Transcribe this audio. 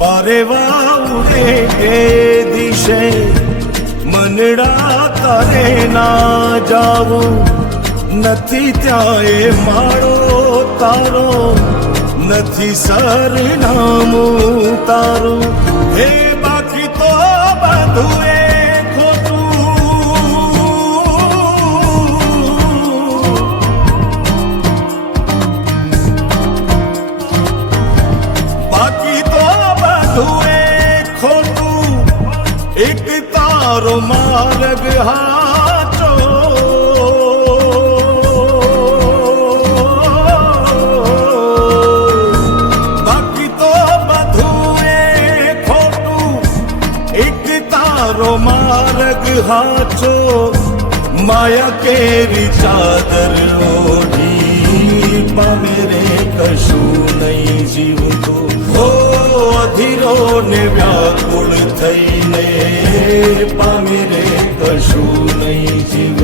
પારેવા ઉડે એ દિશે મનડા તારે ના જાવું નથી ત્યાં એ માળો તારો નથી સરનામું તારું હે બાકી તો બધું એ एक तारो मार्ग हाचो बाकी तो बधुए खोटू एक तारो मार्ग हाचो माया केरी चादर ओढ़ी पामेरे कशु नहीं जीवतो हो अधीरो ने व्याकुल थईने पामी रे कशु नहीं जीव